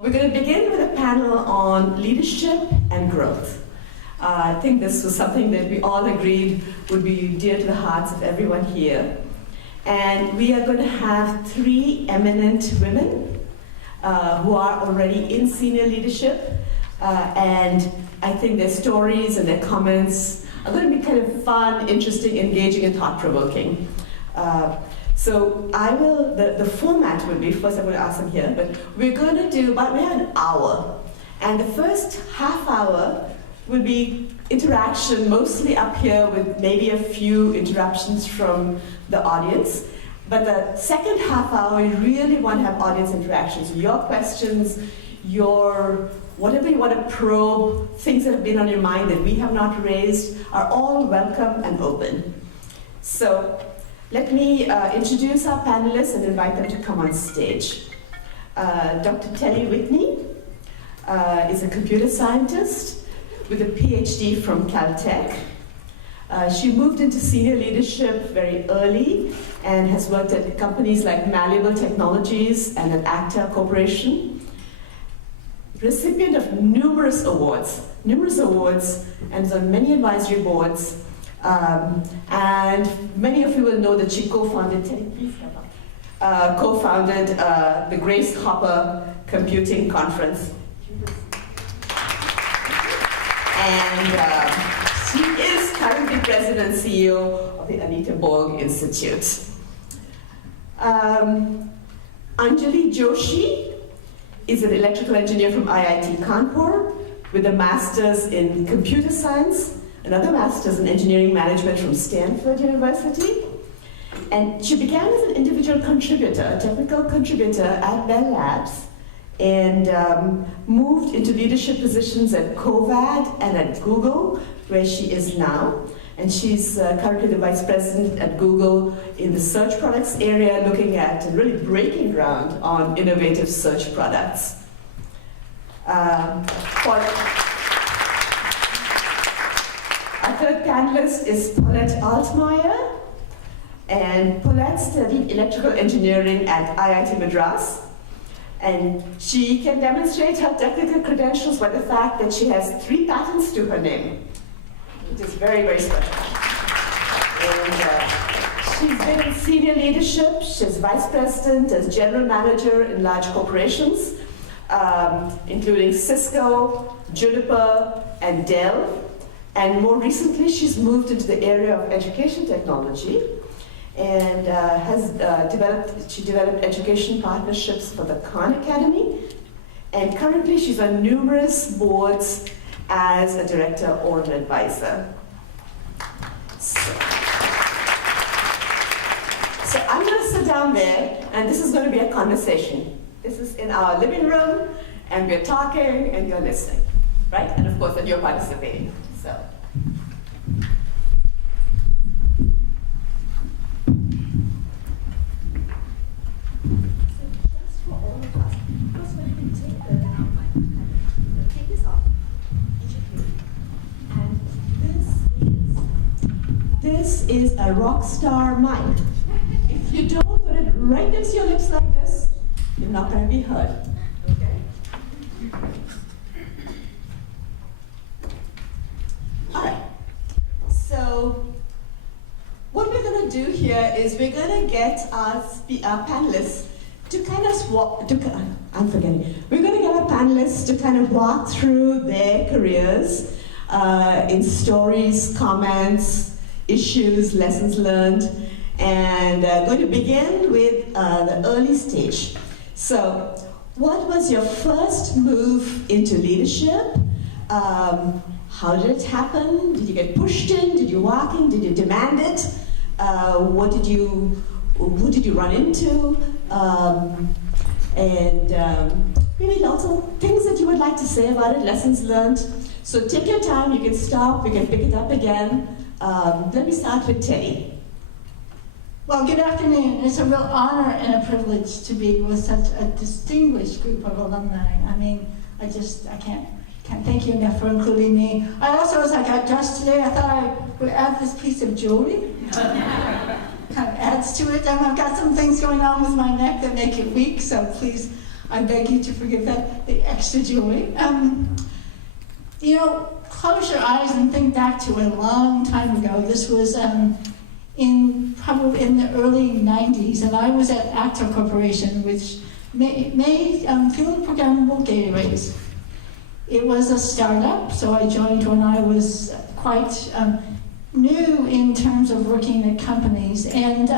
We're going to begin with a panel on leadership and growth. I think this was something that we all agreed would be dear to the hearts of everyone here. And we are going to have three eminent women who are already in senior leadership. And I think their stories and their comments are going to be kind of fun, interesting, engaging, and thought-provoking. So the format will be, first I'm going to ask them here, but we're going to do about, we have an hour. And the first half hour will be interaction, mostly up here with maybe a few interruptions from the audience. But the second half hour, we really want to have audience interactions. Your questions, whatever you want to probe, things that have been on your mind that we have not raised, are all welcome and open. So let me introduce our panelists and invite them to come on stage. Dr. Telly Whitney is a computer scientist with a PhD from Caltech. She moved into senior leadership very early and has worked at companies like Malleable Technologies and at Acta Corporation. Recipient of numerous awards, and is on many advisory boards. And many of you will know that she co-founded the Grace Hopper Computing Conference. And she is currently president and CEO of the Anita Borg Institute. Anjali Joshi is an electrical engineer from IIT Kanpur with a master's in computer science, another master's in engineering management from Stanford University. And she began as an individual contributor, a technical contributor at Bell Labs, and moved into leadership positions at Covad and at Google, where she is now. And she's currently the vice president at Google in the search products area, looking at and really breaking ground on innovative search products. Our third panelist is Paulette Altmaier, and Paulette studied electrical engineering at IIT Madras, and she can demonstrate her technical credentials by the fact that she has 3 patents to her name, which is very, very special. And she's been in senior leadership. She's vice president as general manager in large corporations, including Cisco, Juniper, and Dell. And more recently, she's moved into the area of education technology and she developed education partnerships for the Khan Academy. And currently, she's on numerous boards as a director or an advisor. So I'm going to sit down there, and this is going to be a conversation. This is in our living room, and we're talking, and you're listening, right? And of course, that you're participating. So. Just for all of us, first one, you can take this off, each of you. And this is a rockstar mic. If you don't put it right next to your lips like this, you're not going to be heard. Okay? All right. So what we're going to do here is we're going to get our panelists to kind of we're going to get our panelists to kind of walk through their careers in stories, comments, issues, lessons learned, and going to begin with the early stage. So what was your first move into leadership? How did it happen? Did you get pushed in? Did you walk in? Did you demand it? Who did you run into? Maybe lots of things that you would like to say about it, lessons learned. So take your time, you can stop, we can pick it up again. Let me start with Teddy. Well, good afternoon. It's a real honor and a privilege to be with such a distinguished group of alumni. I mean, I can't thank you enough for including me. I also, as I got dressed today, I thought I would add this piece of jewelry. Kind of adds to it. And I've got some things going on with my neck that make it weak, so please I beg you to forgive that, the extra jewelry. You know, close your eyes and think back to a long time ago. This was probably in the early 90s, and I was at Actor Corporation, which made field programmable gateways. It was a startup, so I joined when I was quite new in terms of working at companies. And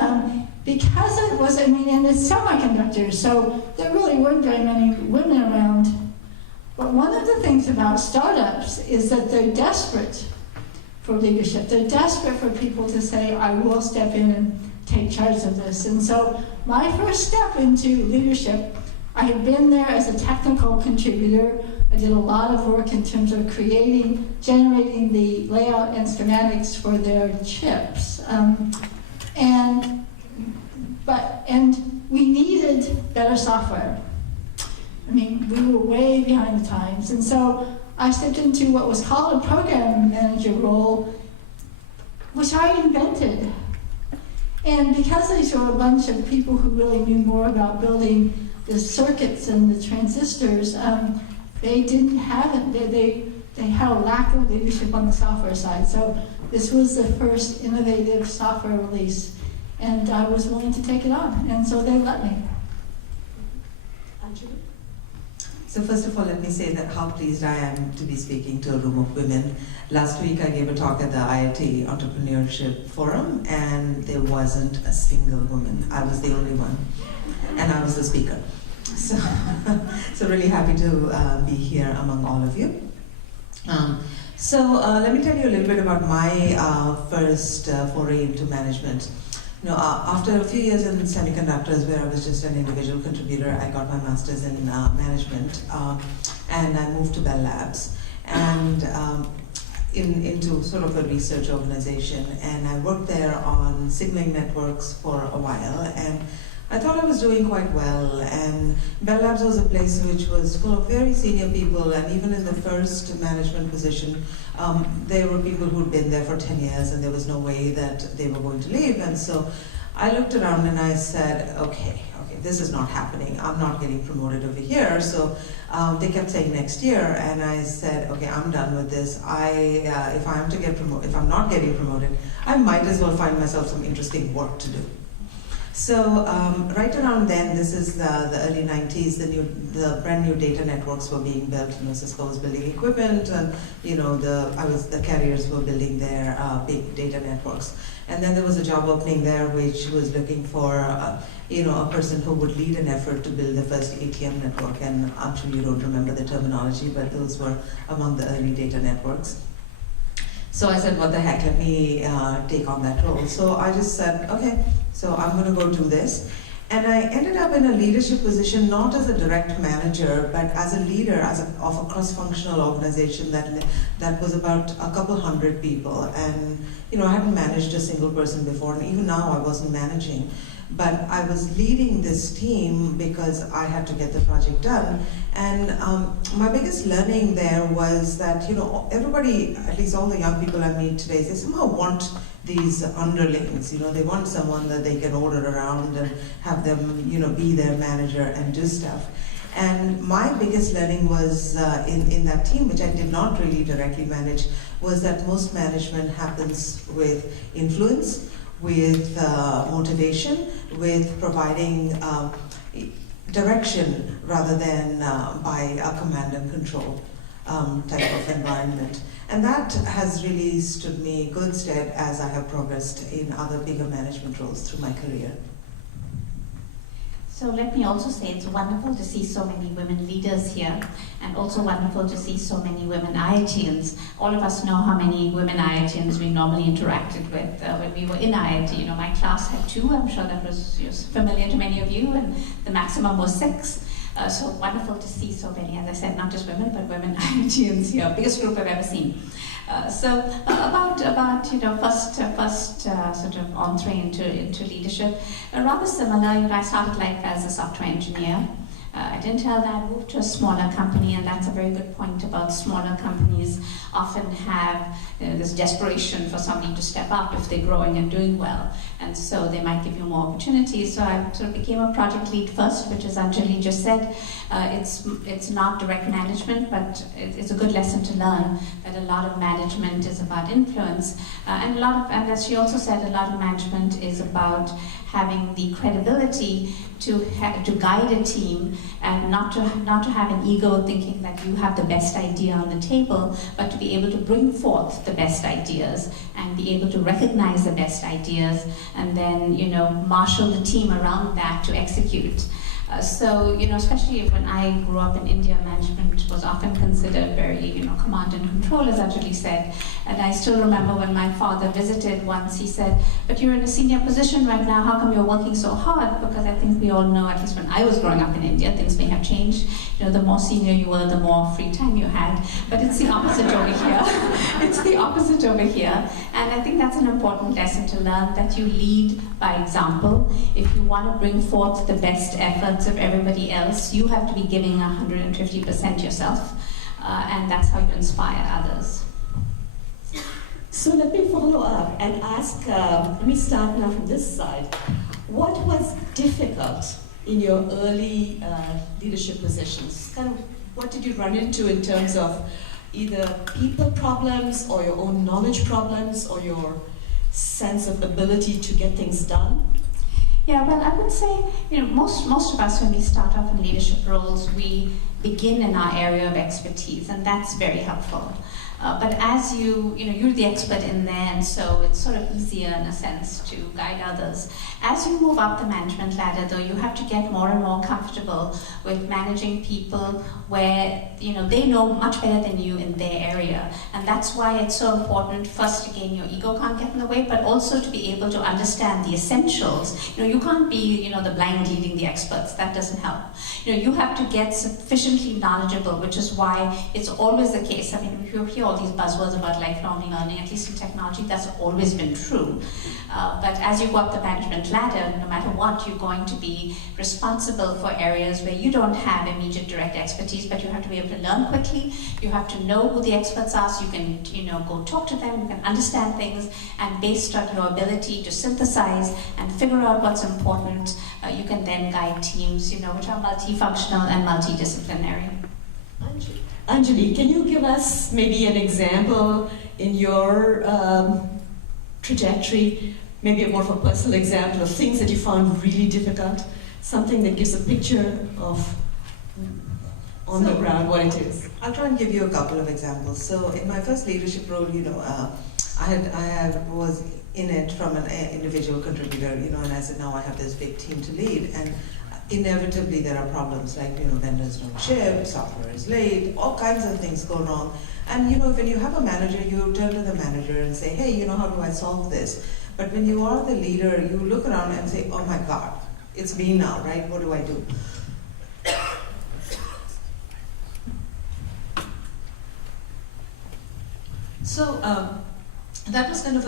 because it was, and it's semiconductors, so there really weren't very many women around. But one of the things about startups is that they're desperate for leadership. They're desperate for people to say, I will step in and take charge of this. And so my first step into leadership, I had been there as a technical contributor. I did a lot of work in terms of generating the layout and schematics for their chips. And we needed better software. We were way behind the times. And so I stepped into what was called a program manager role, which I invented. And because these were a bunch of people who really knew more about building the circuits and the transistors, they didn't have it. They had a lack of leadership on the software side. So this was the first innovative software release, and I was willing to take it on, and so they let me. So first of all, let me say that how pleased I am to be speaking to a room of women. Last week I gave a talk at the IIT Entrepreneurship Forum, and there wasn't a single woman. I was the only one, and I was the speaker. So, so really happy to be here among all of you. Let me tell you a little bit about my first foray into management. After a few years in semiconductors, where I was just an individual contributor, I got my master's in management, and I moved to Bell Labs, and into sort of a research organization, and I worked there on signaling networks for a while, and I thought I was doing quite well, and Bell Labs was a place which was full of very senior people, and even in the first management position, there were people who'd been there for 10 years, and there was no way that they were going to leave. And so I looked around and I said, okay, this is not happening. I'm not getting promoted over here. So they kept saying next year, and I said, okay, I'm done with this. If I'm not getting promoted, I might as well find myself some interesting work to do. So right around then, this is the early 90s, the brand new data networks were being built. Cisco was building equipment, and the carriers were building their big data networks. And then there was a job opening there which was looking for a person who would lead an effort to build the first ATM network. And I'm sure you don't remember the terminology, but those were among the early data networks. So I said, what the heck, let me take on that role. So I just said, okay, so I'm going to go do this. And I ended up in a leadership position, not as a direct manager, but as a leader of a cross-functional organization that was about a couple hundred people. And I hadn't managed a single person before, and even now I wasn't managing. But I was leading this team because I had to get the project done. And my biggest learning there was that, everybody, at least all the young people I meet today, they somehow want these underlings. They want someone that they can order around and have them, be their manager and do stuff. And my biggest learning was in that team, which I did not really directly manage, was that most management happens with influence, with motivation, with providing direction rather than by a command and control type of environment. And that has really stood me good stead as I have progressed in other bigger management roles through my career. So let me also say it's wonderful to see so many women leaders here, and also wonderful to see so many women IITians. All of us know how many women IITians we normally interacted with when we were in IIT. My class had 2, I'm sure that was familiar to many of you, and the maximum was 6. So wonderful to see so many, as I said, not just women, but women IITians here, biggest group I've ever seen. About first sort of entree into leadership, rather similar. I started life as a software engineer, I didn't tell that, moved to a smaller company, and that's a very good point about smaller companies often have this desperation for somebody to step up if they're growing and doing well, and so they might give you more opportunities. So I sort of became a project lead first, which as Anjali just said, it's not direct management, but it's a good lesson to learn that a lot of management is about influence, and as she also said, a lot of management is about having the credibility to guide a team, and not to have an ego thinking that you have the best idea on the table, but to be able to bring forth the best ideas and be able to recognize the best ideas, and then marshal the team around that to execute. So, especially when I grew up in India, management was often considered very, command and control, as Anjali said. And I still remember when my father visited once, he said, "But you're in a senior position right now, how come you're working so hard?" Because I think we all know, at least when I was growing up in India, things may have changed. The more senior you were, the more free time you had. But it's the opposite over here. It's the opposite over here. And I think that's an important lesson to learn, that you lead by example. If you want to bring forth the best efforts of everybody else, you have to be giving 150% yourself, and that's how you inspire others. So let me follow up and ask, let me start now from this side. What was difficult in your early leadership positions? What did you run into in terms of either people problems or your own knowledge problems or your sense of ability to get things done? Yeah, well, I would say, most of us, when we start off in leadership roles, we begin in our area of expertise, and that's very helpful. But as you're the expert in there, and so it's sort of easier in a sense to guide others. As you move up the management ladder, though, you have to get more and more comfortable with managing people where, they know much better than you in their area. And that's why it's so important, first, again, your ego can't get in the way, but also to be able to understand the essentials. You can't be, the blind leading the experts. That doesn't help. You have to get sufficiently knowledgeable, which is why it's always the case. I mean, you hear all these buzzwords about lifelong learning, at least in technology, that's always been true. But as you go up the management ladder, no matter what, you're going to be responsible for areas where you don't have immediate direct expertise, but you have to be able to learn quickly. You have to know who the experts are, so you can, go talk to them, you can understand things, and based on your ability to synthesize and figure out what's important, you can then guide teams, which are multifunctional and multidisciplinary. Anjali, can you give us maybe an example in your trajectory, maybe more of a personal example of things that you found really difficult, something that gives a picture of on the ground what it is? I'll try and give you a couple of examples. So in my first leadership role, I was in it from an individual contributor, and I said, now I have this big team to lead, and inevitably there are problems like, vendors don't ship, software is late, all kinds of things go wrong. And when you have a manager, you turn to the manager and say, hey, how do I solve this? But when you are the leader, you look around and say, oh my God, it's me now, right? What do I do? So that was kind of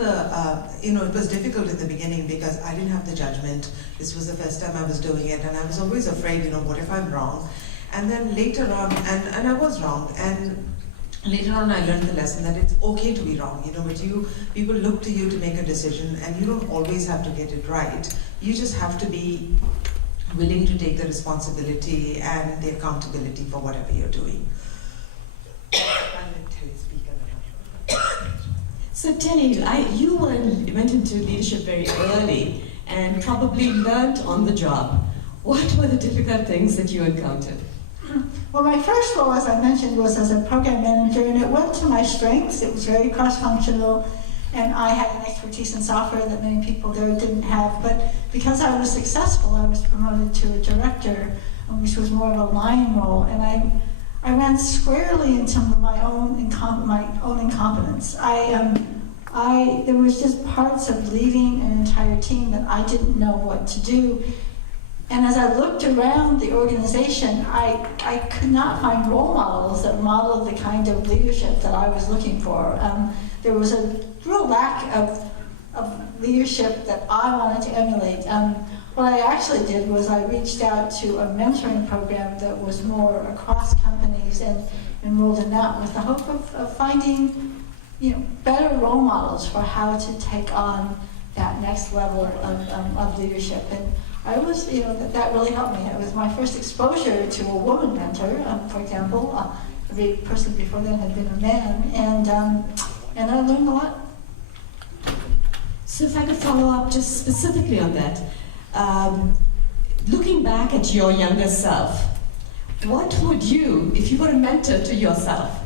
it was difficult in the beginning because I didn't have the judgment. This was the first time I was doing it, and I was always afraid, what if I'm wrong? And then later on, and I was wrong, and later on I learned the lesson that it's okay to be wrong. But people look to you to make a decision, and you don't always have to get it right. You just have to be willing to take the responsibility and the accountability for whatever you're doing. So Telly, you went into leadership very early and probably learned on the job. What were the difficult things that you encountered? Well, my first role, as I mentioned, was as a program manager, and it went to my strengths. It was very cross-functional, and I had an expertise in software that many people there didn't have. But because I was successful, I was promoted to a director, which was more of a line role, and I ran squarely into my own incompetence. There was just parts of leading an entire team that I didn't know what to do. And as I looked around the organization, I could not find role models that modeled the kind of leadership that I was looking for. There was a real lack of leadership that I wanted to emulate. what I actually did was I reached out to a mentoring program that was more across companies and enrolled in that with the hope of finding, better role models for how to take on that next level of leadership. And I was, that really helped me. It was my first exposure to a woman mentor, for example. Every person before then had been a man, and I learned a lot. So if I could follow up just specifically on that, looking back at your younger self, what would you, if you were a mentor to yourself,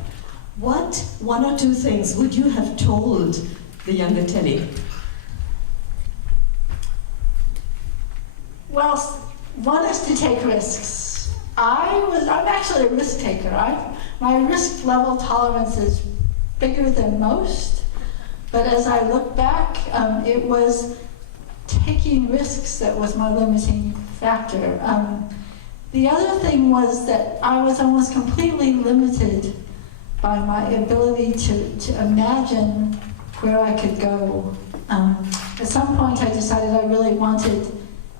what one or two things would you have told the younger Telly? Well, one is to take risks. I'm actually a risk taker. My risk level tolerance is bigger than most, but as I look back, it was taking risks that was my limiting factor. The other thing was that I was almost completely limited by my ability to imagine where I could go. At some point I decided I really wanted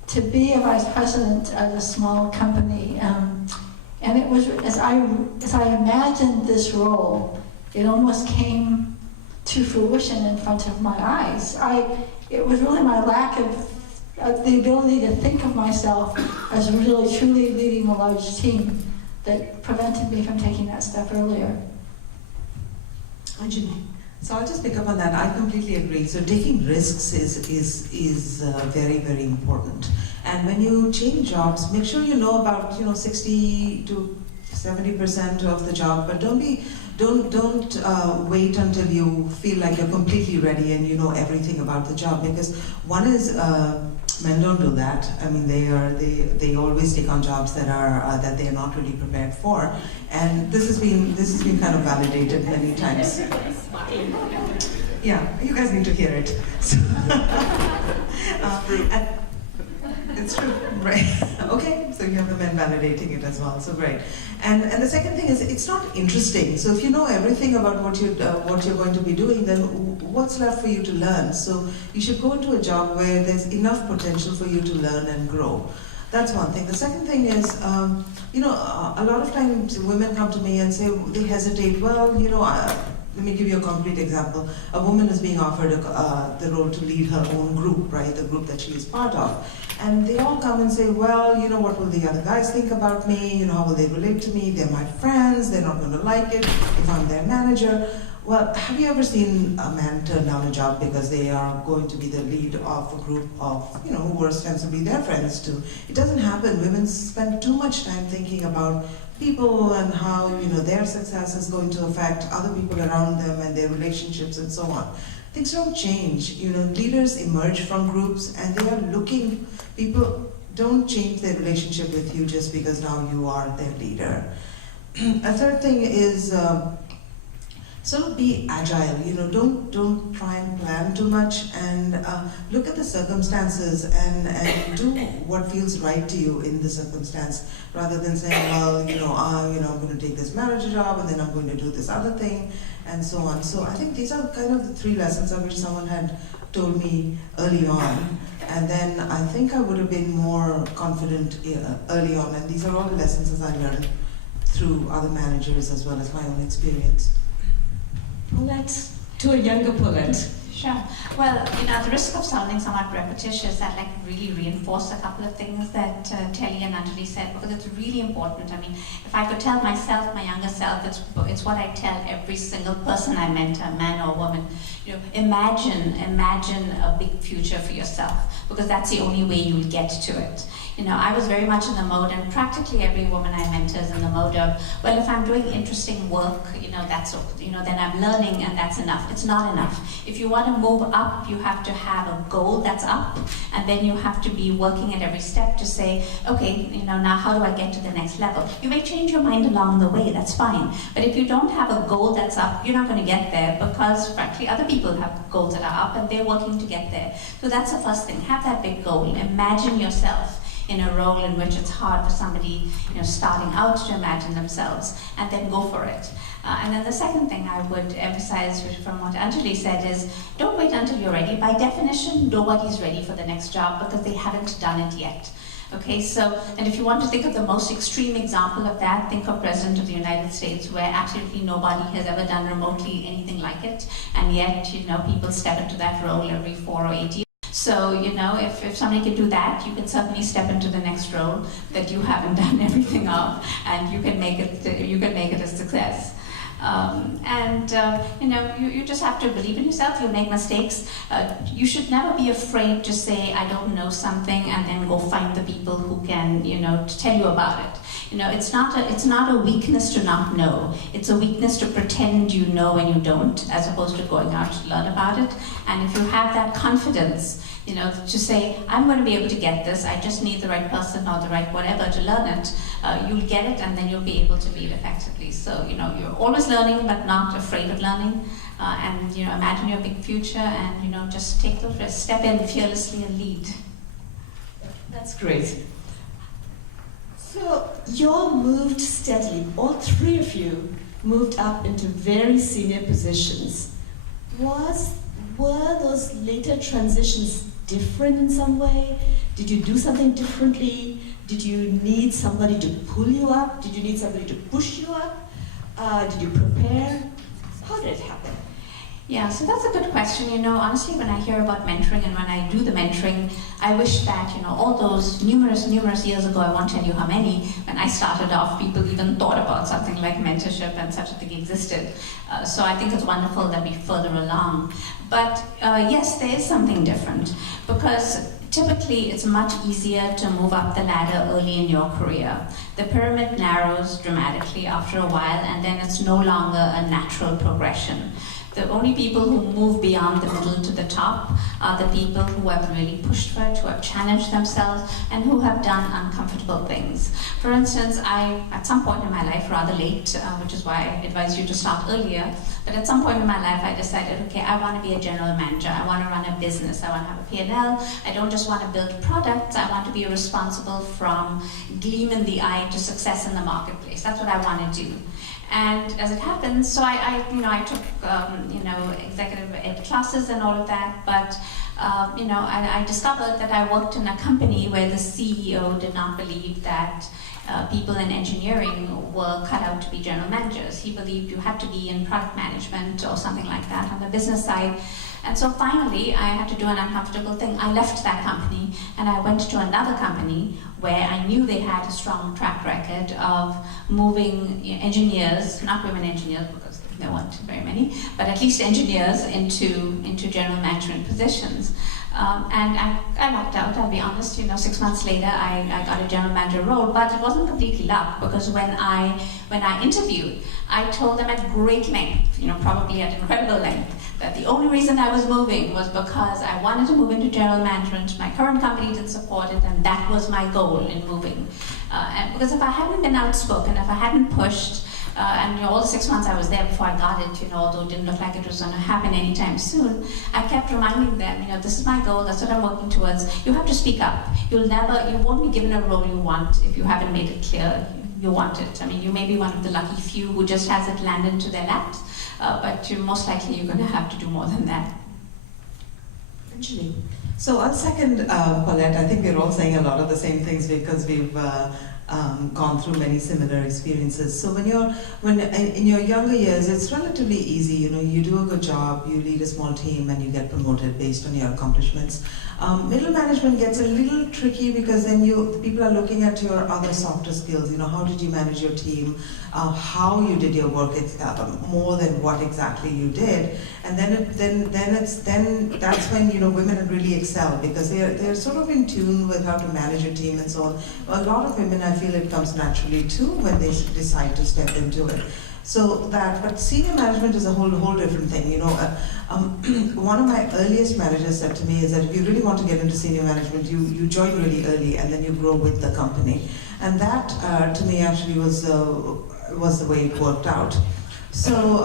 to be a vice president at a small company. And it was, as I imagined this role, it almost came to fruition in front of my eyes. It was really my lack of the ability to think of myself as really truly leading a large team that prevented me from taking that step earlier. Anjali. So I'll just pick up on that. I completely agree. So taking risks is very, very important. And when you change jobs, make sure you know about 60 to 70% of the job, but don't wait until you feel like you're completely ready and you know everything about the job. Because one is men don't do that. I mean, they always take on jobs that they are not really prepared for, and this has been kind of validated many times. Yeah, you guys need to hear it. So, it's true, right? Okay, so you have the men validating it as well. So great. And the second thing is, it's not interesting. So if you know everything about what you're going to be doing, then what's left for you to learn? So you should go into a job where there's enough potential for you to learn and grow. That's one thing. The second thing is, a lot of times women come to me and say they hesitate. Well, let me give you a concrete example. A woman is being offered the role to lead her own group, right? The group that she is part of. And they all come and say, well, what will the other guys think about me? How will they relate to me? They're my friends. They're not going to like it if I'm their manager. Well, have you ever seen a man turn down a job because they are going to be the lead of a group of, who were ostensibly their friends too? It doesn't happen. Women spend too much time thinking about people and how, their success is going to affect other people around them and their relationships and so on. Things don't change. Leaders emerge from groups and they are looking. People don't change their relationship with you just because now you are their leader. A third thing is sort of be agile. Don't try and plan too much, and look at the circumstances and do what feels right to you in the circumstance, rather than saying, well, I'm going to take this manager job and then I'm going to do this other thing, and so on. So I think these are kind of the 3 lessons I wish someone had told me early on, and then I think I would have been more confident early on. And these are all lessons as I learned through other managers as well as my own experience. Paulette, to a younger Paulette. Sure. Well, at the risk of sounding somewhat repetitious, I'd like to really reinforce a couple of things that Telly and Anjali said, because it's really important. I mean, if I could tell myself, my younger self, it's what I tell every single person I mentor, man or woman. Imagine a big future for yourself, because that's the only way you'll get to it. I was very much in the mode, and practically every woman I mentor is in the mode of, well, if I'm doing interesting work, then I'm learning and that's enough. It's not enough. If you want to move up, you have to have a goal that's up, and then you have to be working at every step to say, okay, now how do I get to the next level? You may change your mind along the way, that's fine. But if you don't have a goal that's up, you're not going to get there, because frankly, other people have goals that are up and they're working to get there. So that's the first thing. Have that big goal. Imagine yourself in a role in which it's hard for somebody, starting out to imagine themselves, and then go for it. And then the second thing I would emphasize from what Anjali said is, don't wait until you're ready. By definition, nobody's ready for the next job because they haven't done it yet. Okay, so, and if you want to think of the most extreme example of that, think of President of the United States, where absolutely nobody has ever done remotely anything like it, and yet, people step into that role every 4 or 8 years. So, if somebody can do that, you can certainly step into the next role that you haven't done everything of, and you can make it a success. You just have to believe in yourself. You'll make mistakes. You should never be afraid to say, I don't know something, and then go find the people who can, to tell you about it. It's not a weakness to not know. It's a weakness to pretend you know when you don't, as opposed to going out to learn about it. And if you have that confidence, to say, I'm going to be able to get this, I just need the right person or the right whatever to learn it, you'll get it, and then you'll be able to lead effectively. So, you're always learning, but not afraid of learning. Imagine your big future, and, just take the risk, step in fearlessly and lead. That's great. So you all moved steadily. All three of you moved up into very senior positions. Were those later transitions different in some way? Did you do something differently? Did you need somebody to pull you up? Did you need somebody to push you up? Did you prepare? How did it happen? Yeah, so that's a good question. Honestly, when I hear about mentoring and when I do the mentoring, I wish that, all those numerous years ago, I won't tell you how many, when I started off, people even thought about something like mentorship and such a thing existed. So I think it's wonderful that we're further along. But yes, there is something different, because typically it's much easier to move up the ladder early in your career. The pyramid narrows dramatically after a while, and then it's no longer a natural progression. The only people who move beyond the middle to the top are the people who have really pushed for it, who have challenged themselves, and who have done uncomfortable things. For instance, at some point in my life, rather late, which is why I advise you to start earlier, but at some point in my life, I decided, okay, I want to be a general manager. I want to run a business. I want to have a P&L. I don't just want to build products. I want to be responsible from gleam in the eye to success in the marketplace. That's what I want to do. And as it happens, so I took executive ed classes and all of that, but I discovered that I worked in a company where the CEO did not believe that people in engineering were cut out to be general managers. He believed you had to be in product management or something like that on the business side. And so finally, I had to do an uncomfortable thing. I left that company and I went to another company where I knew they had a strong track record of moving engineers, not women engineers because there weren't very many, but at least engineers into general management positions. And I lucked out, I'll be honest. 6 months later, I got a general manager role, but it wasn't completely luck, because when I interviewed, I told them at great length, probably at incredible length, that the only reason I was moving was because I wanted to move into general management. My current company didn't support it, and that was my goal in moving. And because if I hadn't been outspoken, if I hadn't pushed, and all the 6 months I was there before I got it, although it didn't look like it was going to happen anytime soon, I kept reminding them, this is my goal, that's what I'm working towards. You have to speak up. You won't be given a role you want if you haven't made it clear you want it. You may be one of the lucky few who just has it land into their laps, but most likely you're going to have to do more than that. Anjali. So on second, Paulette, I think we're all saying a lot of the same things because we've gone through many similar experiences. So when in your younger years, it's relatively easy. You do a good job, you lead a small team, and you get promoted based on your accomplishments. Middle management gets a little tricky because then people are looking at your other softer skills. How did you manage your team? How you did your work? It's more than what exactly you did. And then that's when women really excel, because they're sort of in tune with how to manage a team and so on. A lot of women, I feel it comes naturally too when they decide to step into it. But senior management is a whole different thing. One of my earliest managers said to me is that if you really want to get into senior management, you join really early and then you grow with the company. And that, to me, actually was the way it worked out. So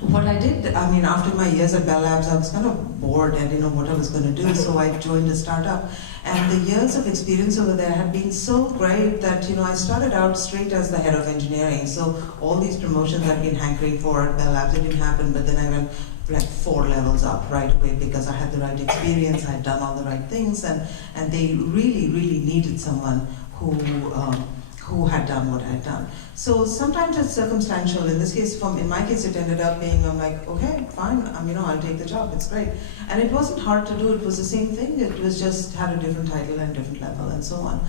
what I did, after my years at Bell Labs, I was kind of bored. I didn't know what I was going to do, so I joined a startup. And the years of experience over there had been so great that, I started out straight as the head of engineering. So all these promotions I'd been hankering for at Bell Labs, it didn't happen, but then I went like 4 levels up right away because I had the right experience, I had done all the right things, and they really, really needed someone who had done what I had done. So sometimes it's circumstantial. In this case, in my case, it ended up being, I'm like, okay, fine, I'll take the job, it's great. And it wasn't hard to do, it was the same thing, it was just had a different title and different level and so on.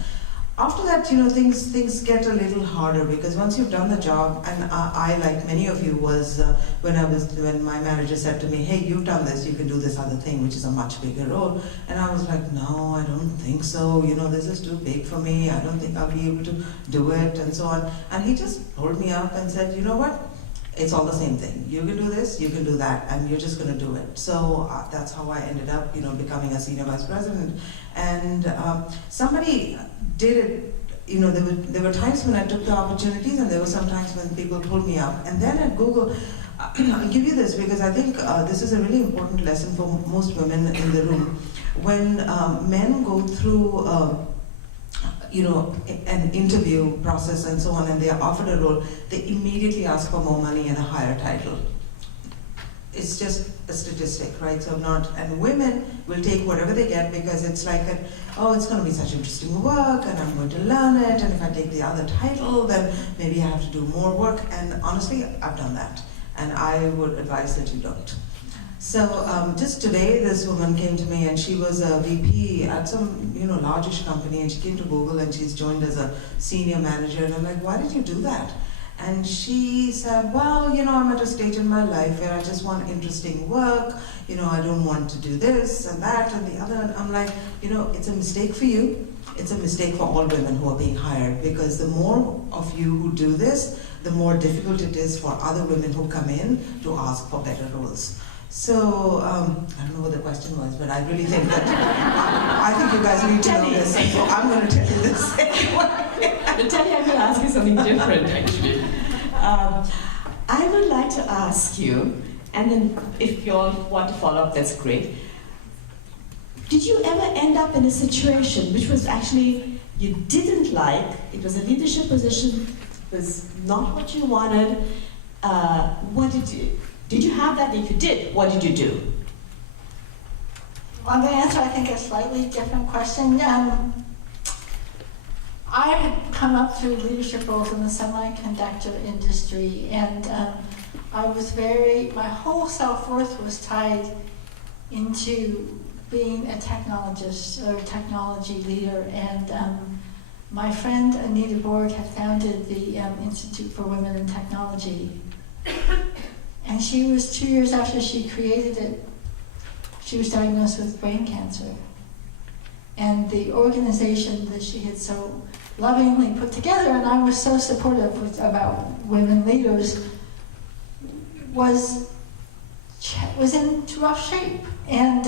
After that, things get a little harder because once you've done the job, and I, like many of you, was when my manager said to me, hey, you've done this, you can do this other thing, which is a much bigger role. And I was like, no, I don't think so. This is too big for me. I don't think I'll be able to do it, and so on. And he just pulled me up and said, you know what? It's all the same thing. You can do this, you can do that, and you're just going to do it. So that's how I ended up, becoming a senior vice president. And somebody did it. There were times when I took the opportunities, and there were some times when people pulled me up. And then at Google, I'll give you this because I think this is a really important lesson for most women in the room. When men go through an interview process and so on, and they are offered a role, they immediately ask for more money and a higher title. It's just a statistic, right? And women will take whatever they get because it's like, it's going to be such interesting work, and I'm going to learn it, and if I take the other title, then maybe I have to do more work. And honestly, I've done that, and I would advise that you don't. So just today, this woman came to me, and she was a VP at some largish company, and she came to Google, and she's joined as a senior manager. And I'm like, why did you do that? And she said, well, I'm at a stage in my life where I just want interesting work. I don't want to do this and that and the other. And I'm like, it's a mistake for you. It's a mistake for all women who are being hired, because the more of you who do this, the more difficult it is for other women who come in to ask for better roles. So, I don't know what the question was, but I really think that, I think you guys need to know this, so I'm going to tell you this anyway. Teddy, I'm going to ask you something different, actually. I would like to ask you, and then if you all want to follow up, that's great. Did you ever end up in a situation which was actually you didn't like, it was a leadership position, it was not what you wanted, did you have that? If you did, what did you do? Well, I'm going to answer, I think, a slightly different question. I had come up through leadership roles in the semiconductor industry, and my whole self-worth was tied into being a technologist or a technology leader. And my friend Anita Borg had founded the Institute for Women in Technology. And she was 2 years after she created it, she was diagnosed with brain cancer. And the organization that she had so lovingly put together, and I was so supportive about women leaders, was in rough shape. And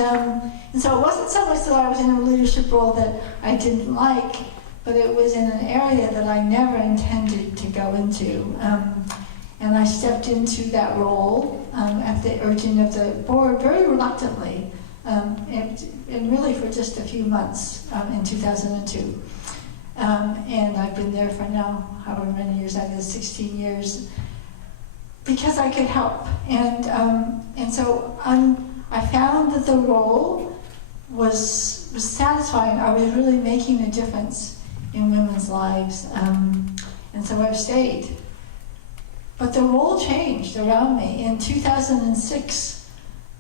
so it wasn't so much that I was in a leadership role that I didn't like, but it was in an area that I never intended to go into. And I stepped into that role at the urging of the board very reluctantly, and really for just a few months in 2002. And I've been there for now, however many years, I was 16 years, because I could help. And so I found that the role was satisfying. I was really making a difference in women's lives, and so I've stayed. But the role changed around me. In 2006,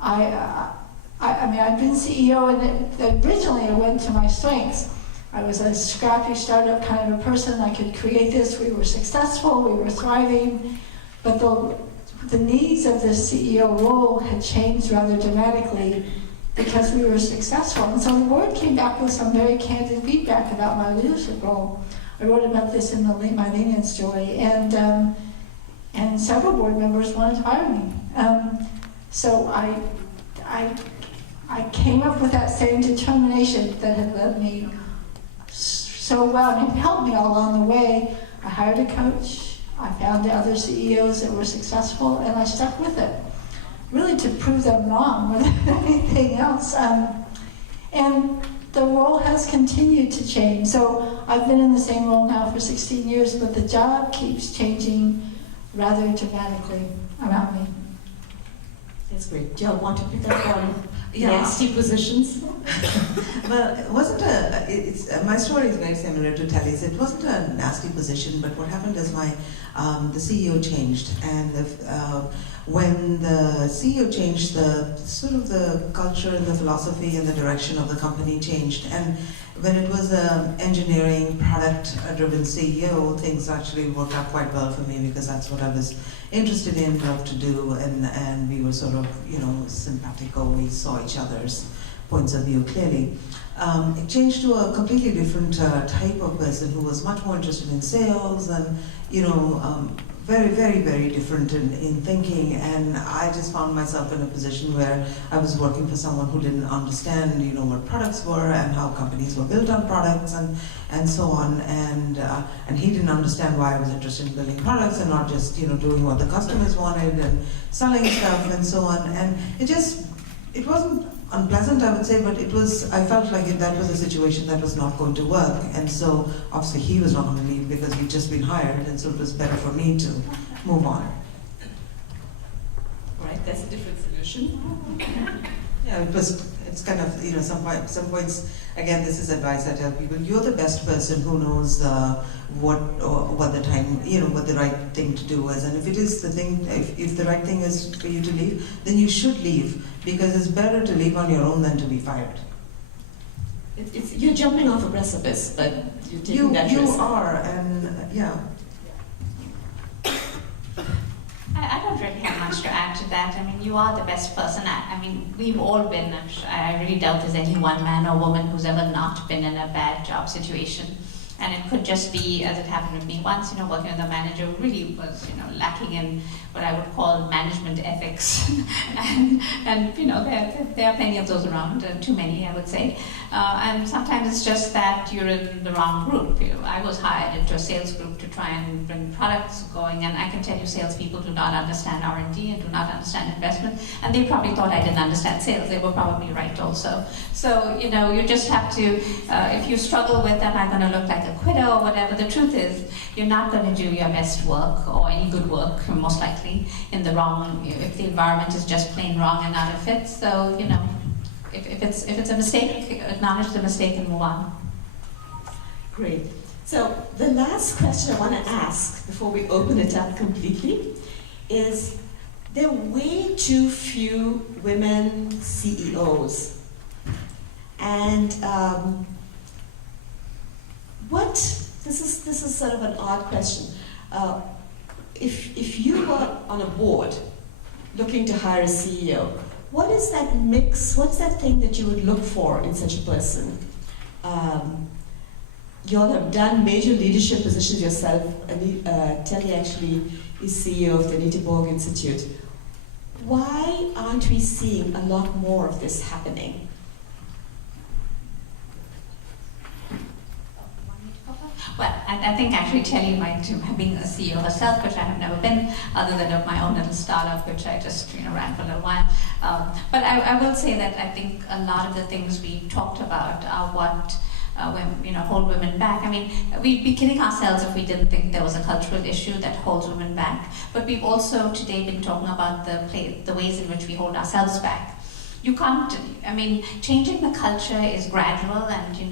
I'd been CEO, and originally I went to my strengths. I was a scrappy startup kind of a person. I could create this. We were successful. We were thriving. But the needs of the CEO role had changed rather dramatically because we were successful. And so the board came back with some very candid feedback about my leadership role. I wrote about this in my Lean-In story. And several board members wanted to hire me. So I came up with that same determination that had led me so well and helped me all along the way. I hired a coach. I found other CEOs that were successful, and I stuck with it, really to prove them wrong more than anything else. And the role has continued to change. So I've been in the same role now for 16 years, but the job keeps changing rather dramatically around me. That's great. Do you all want to pick up on Yeah. nasty positions? Well, it wasn't my story is very similar to Telly's. It wasn't a nasty position, but what happened is the CEO changed, and when the CEO changed, the culture and the philosophy and the direction of the company changed. And when it was an engineering, product-driven CEO, things actually worked out quite well for me because that's what I was interested in, loved to do, and we were sort of, simpatico. We saw each other's points of view clearly. It changed to a completely different type of person who was much more interested in sales and, very, very, very different in thinking. And I just found myself in a position where I was working for someone who didn't understand, what products were and how companies were built on products and so on. And he didn't understand why I was interested in building products and not just, doing what the customers wanted and selling stuff and so on. And it wasn't unpleasant, I would say, but I felt like that was a situation that was not going to work. And so obviously he was not going to leave because he'd just been hired, and so it was better for me to move on. Right, that's a different solution. Yeah, it's kind of, some points, again, this is advice I tell people, you're the best person who knows what the right thing to do is. And if it is the thing, if the right thing is for you to leave, then you should leave, because it's better to leave on your own than to be fired. You're jumping off a precipice, but you're taking that risk. You are, and yeah. I don't really have much to add to that. I mean, you are the best person. We've all been, I really doubt there's any one man or woman who's ever not been in a bad job situation. And it could just be, as it happened with me once, working with a manager who really was, lacking in what I would call management ethics. and there are plenty of those around, too many, I would say. And sometimes it's just that you're in the wrong group. I was hired into a sales group to try and bring products going, and I can tell you salespeople do not understand R&D and do not understand investment, and they probably thought I didn't understand sales. They were probably right also. So, you just have to, if you struggle with, am I going to look like a quitter or whatever, the truth is, you're not going to do your best work or any good work, most likely, in the wrong, if the environment is just plain wrong and out of fit. So, if it's a mistake, acknowledge the mistake and move on. Great. So the last question I want to ask before we open it up completely is, there are way too few women CEOs. And this is sort of an odd question. If you were on a board looking to hire a CEO, what is that mix, what's that thing that you would look for in such a person? You all have done major leadership positions yourself. Telly actually is CEO of the Anita Borg Institute. Why aren't we seeing a lot more of this happening? Well, I think actually Telly might have been a CEO herself, which I have never been, other than of my own little startup, which I just ran for a little while. But I will say that I think a lot of the things we talked about are what hold women back. We'd be kidding ourselves if we didn't think there was a cultural issue that holds women back. But we've also today been talking about the ways in which we hold ourselves back. You can't, changing the culture is gradual, and you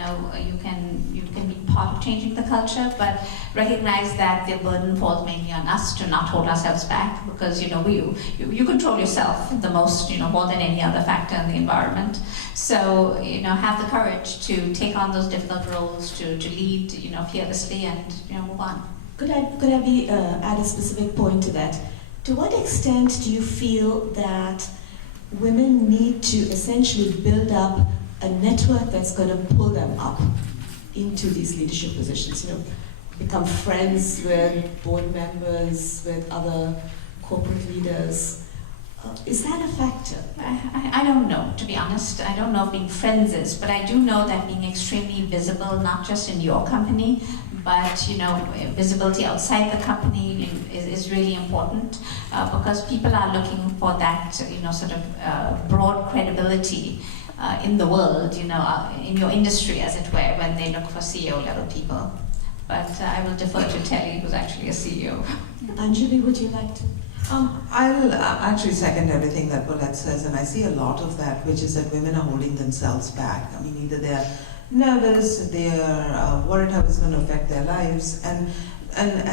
can be part of changing the culture, but recognize that the burden falls mainly on us to not hold ourselves back, because you control yourself the most, more than any other factor in the environment. So have the courage to take on those difficult roles, to lead fearlessly, and move on. Could I add a specific point to that? To what extent do you feel that women need to essentially build up a network that's going to pull them up into these leadership positions? Become friends with board members, with other corporate leaders. Is that a factor? I don't know, to be honest. I don't know if being friends is, but I do know that being extremely visible, not just in your company, but visibility outside the company is really important, because people are looking for that sort of broad credibility in the world, you know, in your industry, as it were, when they look for CEO level people. But I will defer to Terry, who's actually a CEO. Anjali, would you like to? I'll actually second everything that Paulette says, and I see a lot of that, which is that women are holding themselves back. I mean, either they're nervous, they're worried how it's going to affect their lives, and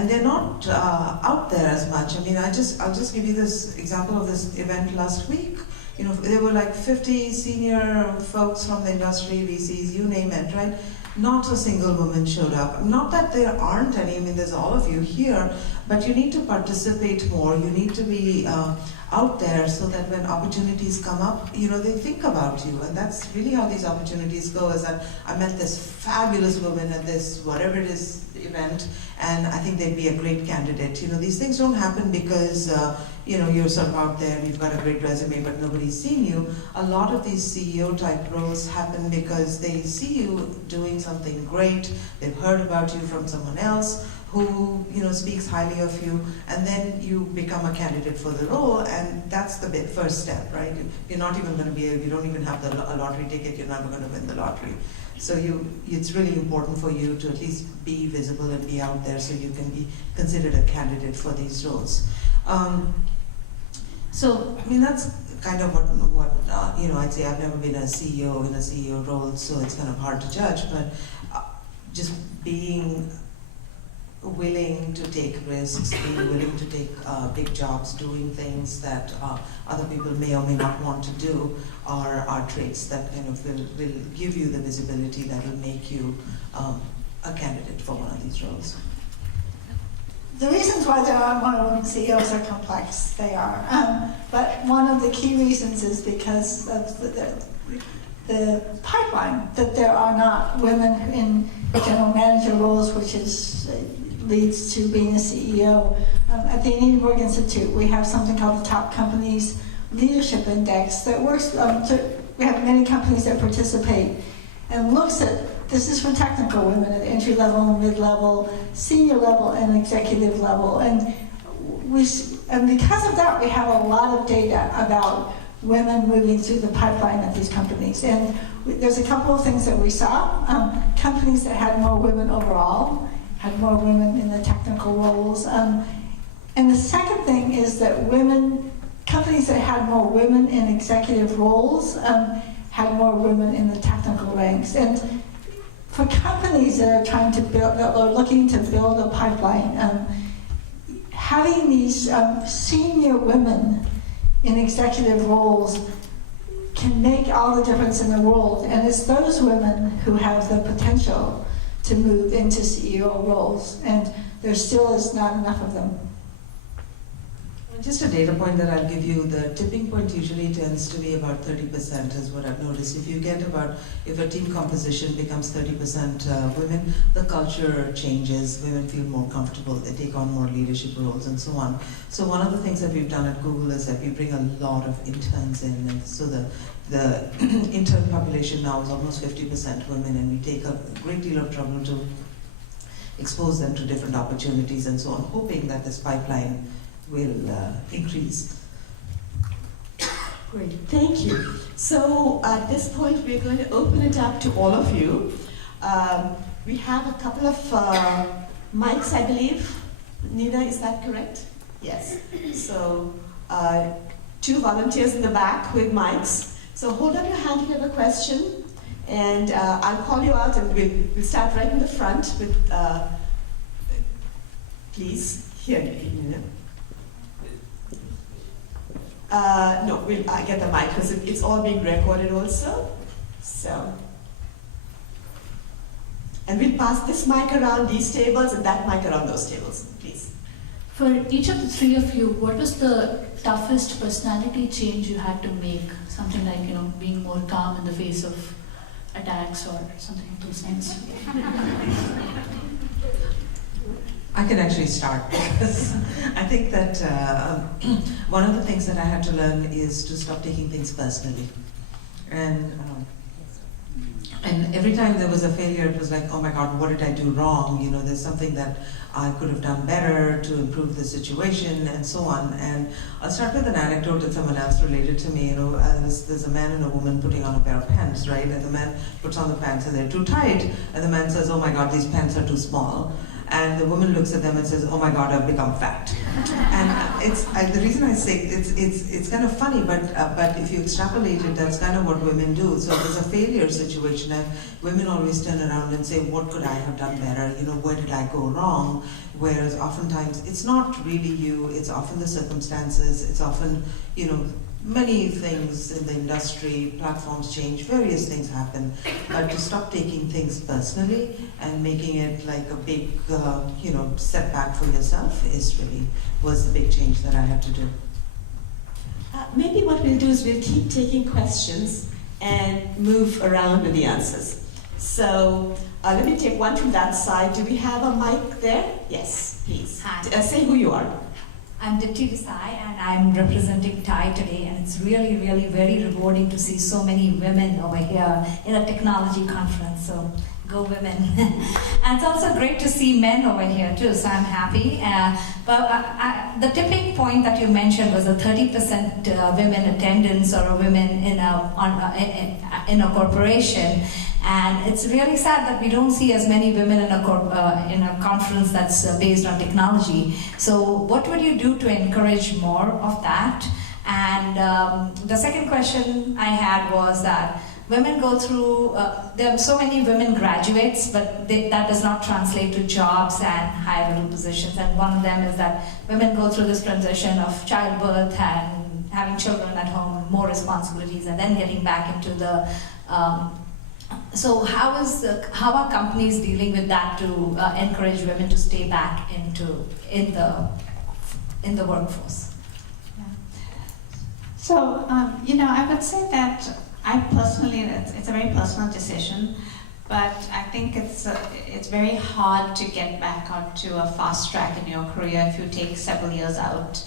they're not out there as much. I mean, I'll just give you this example of this event last week. You know, there were like 50 senior folks from the industry, VCs, you name it, right? Not a single woman showed up. Not that there aren't any, I mean, there's all of you here, but you need to participate more. You need to be out there so that when opportunities come up, you know, they think about you. And that's really how these opportunities go, is that I met this fabulous woman at this, whatever it is, event, and I think they'd be a great candidate. You know, these things don't happen because, you know, you're sort of out there and you've got a great resume, but nobody's seen you. A lot of these CEO type roles happen because they see you doing something great, they've heard about you from someone else who, you know, speaks highly of you, and then you become a candidate for the role, and that's the first step, right? You're not even going to be able, you don't even have a lottery ticket, you're never going to win the lottery. So it's really important for you to at least be visible and be out there so you can be considered a candidate for these roles. So, I mean, that's kind of what you know, I'd say I've never been a CEO in a CEO role, so it's kind of hard to judge, but just being willing to take risks, being willing to take big jobs, doing things that other people may or may not want to do are traits that kind of will give you the visibility that will make you a candidate for one of these roles. The reasons why there aren't more women CEOs are complex. They are. But one of the key reasons is because of the pipeline, that there are not women in general manager roles, which leads to being a CEO. At the Hindenburg Institute, we have something called the Top Companies Leadership Index that works, we have many companies that participate and looks at, this is for technical women at entry level, mid-level, senior level, and executive level. And because of that, we have a lot of data about women moving through the pipeline at these companies. And there's a couple of things that we saw. Companies that had more women overall, had more women in the technical roles. And the second thing is that companies that had more women in executive roles had more women in the technical ranks. And for companies that are trying to build, that are looking to build a pipeline, having these senior women in executive roles can make all the difference in the world. And it's those women who have the potential to move into CEO roles, and there still is not enough of them. Just a data point that I'll give you, the tipping point usually tends to be about 30% is what I've noticed. If a team composition becomes 30% women, the culture changes, women feel more comfortable, they take on more leadership roles and so on. So one of the things that we've done at Google is that we bring a lot of interns in, and so the intern population now is almost 50% women, and we take a great deal of trouble to expose them to different opportunities and so on, hoping that this pipeline will increase. Great, thank you. So at this point, we're going to open it up to all of you. We have a couple of mics, I believe. Nina, is that correct? Yes. So 2 volunteers in the back with mics. So hold up your hand if you have a question, and I'll call you out, and we'll start right in the front with, please, here, Nina. No, I get the mic because it's all being recorded also. So, and we'll pass this mic around these tables and that mic around those tables, please. For each of the 3 of you, what was the toughest personality change you had to make? Something like, you know, being more calm in the face of attacks or something of those things. I can actually start because I think that one of the things that I had to learn is to stop taking things personally. And And every time there was a failure, it was like, oh my God, what did I do wrong? You know, there's something that I could have done better to improve the situation, and so on. And I'll start with an anecdote that someone else related to me. You know, there's a man and a woman putting on a pair of pants, right? And the man puts on the pants and they're too tight, and the man says, oh my God, these pants are too small. And the woman looks at them and says, oh my God, I've become fat. And the reason I say it's kind of funny, but if you extrapolate it, that's kind of what women do. So there's a failure situation, and women always turn around and say, what could I have done better? You know, where did I go wrong? Whereas oftentimes it's not really you, it's often the circumstances, it's often, you know, many things in the industry, platforms change, various things happen, but to stop taking things personally and making it like a big, you know, setback for yourself was the big change that I had to do. Maybe what we'll do is we'll keep taking questions and move around with the answers. So let me take one from that side. Do we have a mic there? Yes, please. Hi. Say who you are. I'm Didnt and I'm representing Thai today, and it's really, really very rewarding to see so many women over here in a technology conference, so go women. And it's also great to see men over here too, so I'm happy. But the tipping point that you mentioned was a 30% women attendance or women in a corporation. And it's really sad that we don't see as many women in a conference that's based on technology. So what would you do to encourage more of that? And the second question I had was that women go through, there are so many women graduates, but that does not translate to jobs and higher level positions. And one of them is that women go through this transition of childbirth and having children at home, more responsibilities, and then getting back into the so how are companies dealing with that to encourage women to stay back in the workforce? Yeah. So you know, I would say that I personally, it's a very personal decision, but I think it's very hard to get back onto a fast track in your career if you take several years out.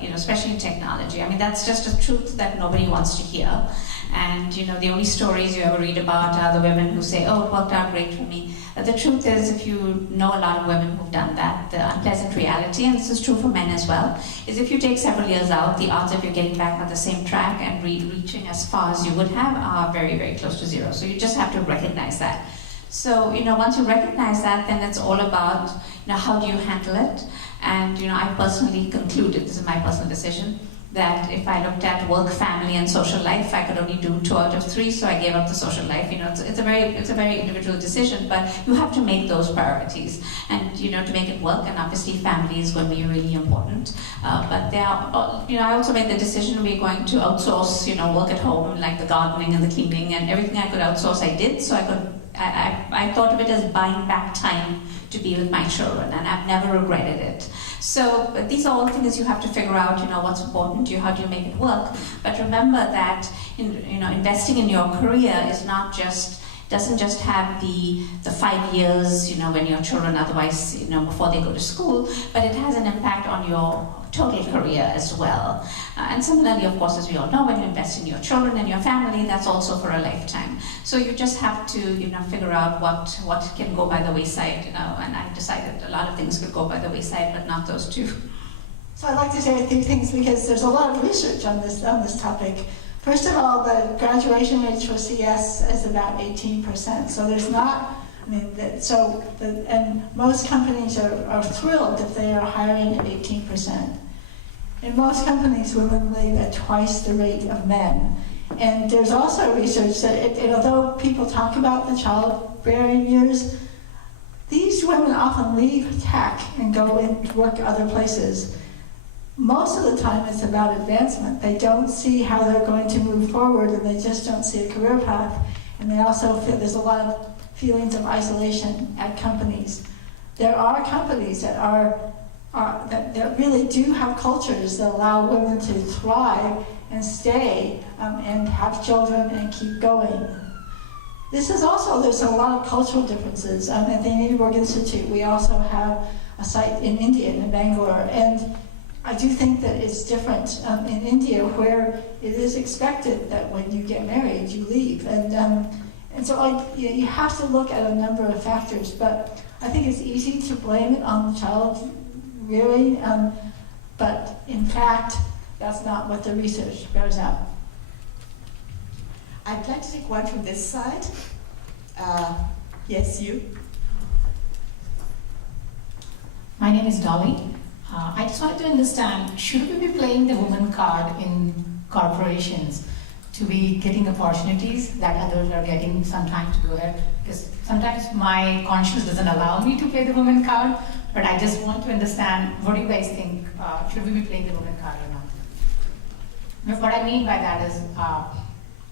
You know, especially in technology. I mean, that's just a truth that nobody wants to hear. And you know, the only stories you ever read about are the women who say, oh, it worked out great for me. But the truth is, if you know a lot of women who've done that, the unpleasant reality, and this is true for men as well, is if you take several years out, the odds of you getting back on the same track and reaching as far as you would have are very, very close to zero. So you just have to recognize that. So, you know, once you recognize that, then it's all about, you know, how do you handle it? And, you know, I personally concluded, this is my personal decision, that if I looked at work, family, and social life, I could only do 2 out of 3, so I gave up the social life. You know, it's a very individual decision, but you have to make those priorities, and you know, to make it work. And obviously, family is going to be really important. But there are, you know, I also made the decision we're going to outsource, you know, work at home, like the gardening and the cleaning and everything I could outsource, I did. So I thought of it as buying back time to be with my children, and I've never regretted it. So these are all things you have to figure out, you know, what's important to you, how do you make it work. But remember that, you know, investing in your career is not just, doesn't just have the 5 years, you know, when your children otherwise, you know, before they go to school, but it has an impact on your total career as well. And similarly, of course, as we all know, when you invest in your children and your family, that's also for a lifetime. So you just have to, you know, figure out what can go by the wayside, you know, and I decided a lot of things could go by the wayside, but not those two. So I'd like to say a few things because there's a lot of research on this topic. First of all, the graduation age for CS is about 18%. So there's not, I mean, and most companies are thrilled if they are hiring at 18%. In most companies, women leave at twice the rate of men. And there's also research that although people talk about the childbearing years, these women often leave tech and go and work other places. Most of the time it's about advancement. They don't see how they're going to move forward, and they just don't see a career path. And they also feel there's a lot of feelings of isolation at companies. There are companies that that really do have cultures that allow women to thrive and stay and have children and keep going. This is also, there's a lot of cultural differences. At the Indian Institute, we also have a site in India, in Bangalore, and I do think that it's different in India, where it is expected that when you get married, you leave. And And so you have to look at a number of factors, but I think it's easy to blame it on the child rearing, but in fact, that's not what the research bears out. I'd like to take one from this side. Yes, you. My name is Dolly. I just wanted to understand, should we be playing the woman card in corporations to be getting opportunities that others are getting sometimes to go ahead? Because sometimes my conscience doesn't allow me to play the woman card, but I just want to understand, what do you guys think? Should we be playing the woman card or not? What I mean by that is,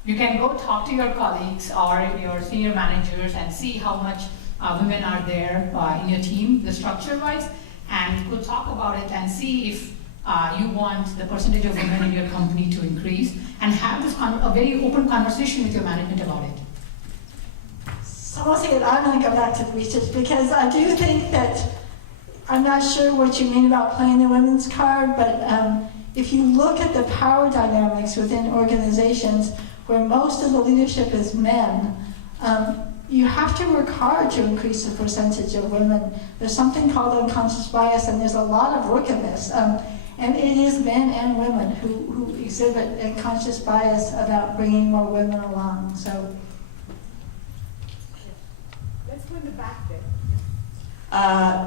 you can go talk to your colleagues or your senior managers and see how much women are there in your team, the structure-wise, and go talk about it and see if you want the percentage of women in your company to increase, and have this a very open conversation with your management about it. So once again, I'm going to go back to the research, because I do think that, I'm not sure what you mean about playing the women's card, but if you look at the power dynamics within organizations where most of the leadership is men, you have to work hard to increase the percentage of women. There's something called unconscious bias, and there's a lot of work in this. And it is men and women who exhibit a conscious bias about bringing more women along. So Let's go in the back there.